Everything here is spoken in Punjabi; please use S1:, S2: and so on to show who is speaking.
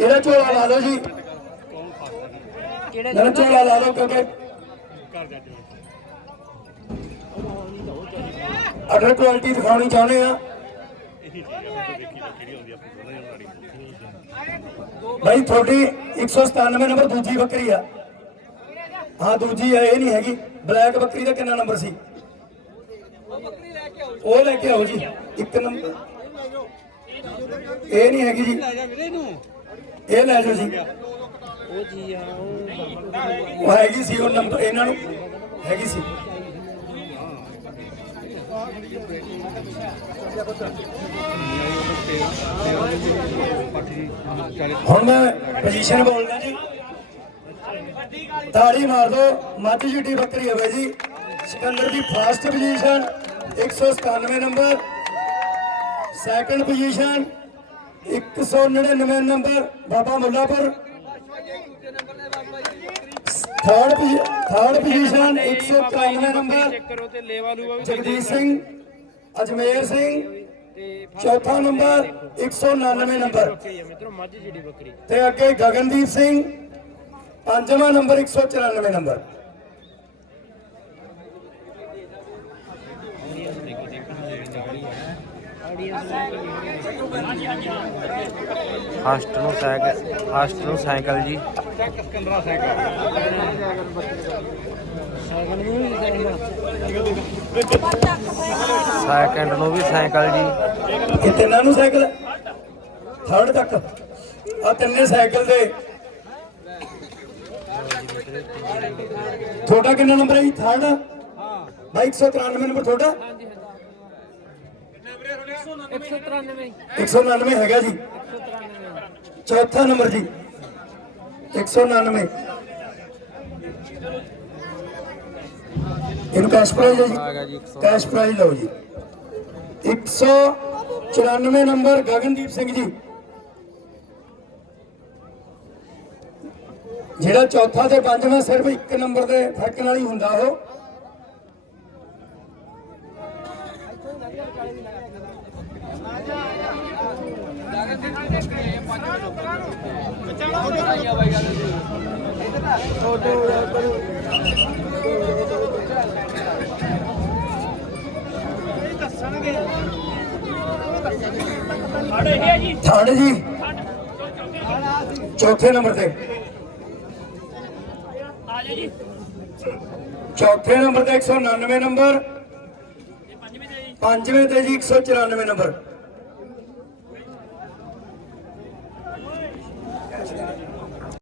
S1: ਇਹਦਾ ਝੋਲਾ ਲਾ ਦਿਓ ਜੀ।
S2: ਕਿਹੜੇ
S1: ਇਹਨਾਂ ਝੋਲਾ? ਲਾ ਦਿਓ ਕਿਉਂਕਿ ਅਡਰ ਕੁਆਲਿਟੀ ਦਿਖਾਉਣੀ ਚਾਹੁੰਦੇ ਆ। ਭਾਈ ਤੁਹਾਡੀ 197 ਨੰਬਰ ਦੂਜੀ ਬੱਕਰੀ ਆ। ਹਾਂ ਦੂਜੀ ਆ ਇਹ ਨਹੀਂ ਹੈਗੀ। ਬਲੈਕ ਬੱਕਰੀ ਦਾ ਕਿੰਨਾ ਨੰਬਰ ਸੀ? ਉਹ ਲੈ ਕੇ ਆਓ ਜੀ। ਇੱਕ ਨੰਬਰ। ਇਹ ਨਹੀਂ ਹੈਗੀ ਜੀ। ਇਹ ਲੈ ਜਾਓ ਜੀ।
S2: ਉਹ ਜੀ ਆ ਉਹ
S1: ਉਹ ਹੈਗੀ ਸੀ, ਉਹ ਨੰਬਰ ਇਹਨਾਂ ਨੂੰ ਹੈਗੀ ਸੀ। ਹੁਣ ਮੈਂ ਪੋਜੀਸ਼ਨ ਬੋਲਦਾ ਜੀ। ਤਾੜੀ ਮਾਰ ਦੋ, ਮੱਝ ਜੁੱਟੀ ਬੱਕਰੀ ਹੋਵੇ ਜੀ। ਸਿਕੰਦਰ ਦੀ first position 197 number second position 199 number Baba Mullapur. Third third position 191 number. Jagdish Singh Ajmer Singh. ਚੌਥਾ ਨੰਬਰ 199 ਨੰਬਰ। ਤੇ ਅੱਗੇ ਗਗਨਦੀਪ ਸਿੰਘ ਪੰਜਵਾਂ ਨੰਬਰ 194 ਨੰਬਰ।
S3: ਫਸਟ ਨੂੰ ਸਾਈਕਲ ਫਸਟ ਨੂੰ ਸਾਈਕਲ ਜੀ। ਸੈਕੰਡ ਨੂੰ ਵੀ ਸਾਈਕਲ ਜੀ।
S1: ਇਹ ਤਿੰਨਾਂ ਨੂੰ ਸਾਈਕਲ ਥਰਡ ਤੱਕ। ਆ ਤਿੰਨੇ ਸਾਈਕਲ ਦੇ। ਤੁਹਾਡਾ ਕਿੰਨਾ ਨੰਬਰ ਹੈ ਜੀ? ਥਰਡ ਬਾਈ 193 ਨੰਬਰ ਤੁਹਾਡਾ?
S2: 193
S1: 199 ਹੈਗਾ ਜੀ। ਚੌਥਾ ਨੰਬਰ ਜੀ। 199 ਇਹਨੂੰ ਕੈਸ਼ ਪ੍ਰਾਈਜ਼ ਹੈ ਜੀ।
S3: ਆ ਗਿਆ ਜੀ 100
S1: ਕੈਸ਼ ਪ੍ਰਾਈਜ਼ ਲਓ ਜੀ। 194 ਨੰਬਰ ਗਗਨਦੀਪ ਸਿੰਘ ਜੀ। ਜਿਹੜਾ ਚੌਥਾ ਤੇ ਪੰਜਵਾਂ ਸਿਰਫ ਇੱਕ ਨੰਬਰ ਦੇ ਫ਼ਰਕ ਨਾਲ ਹੀ ਹੁੰਦਾ ਉਹ। ਥਰਡ ਜੀ। ਚੌਥੇ ਨੰਬਰ ਤੇ। ਚੌਥੇ ਨੰਬਰ ਤੇ 199 ਨੰਬਰ। ਪੰਜਵੇਂ ਤੇ ਜੀ 194 ਨੰਬਰ।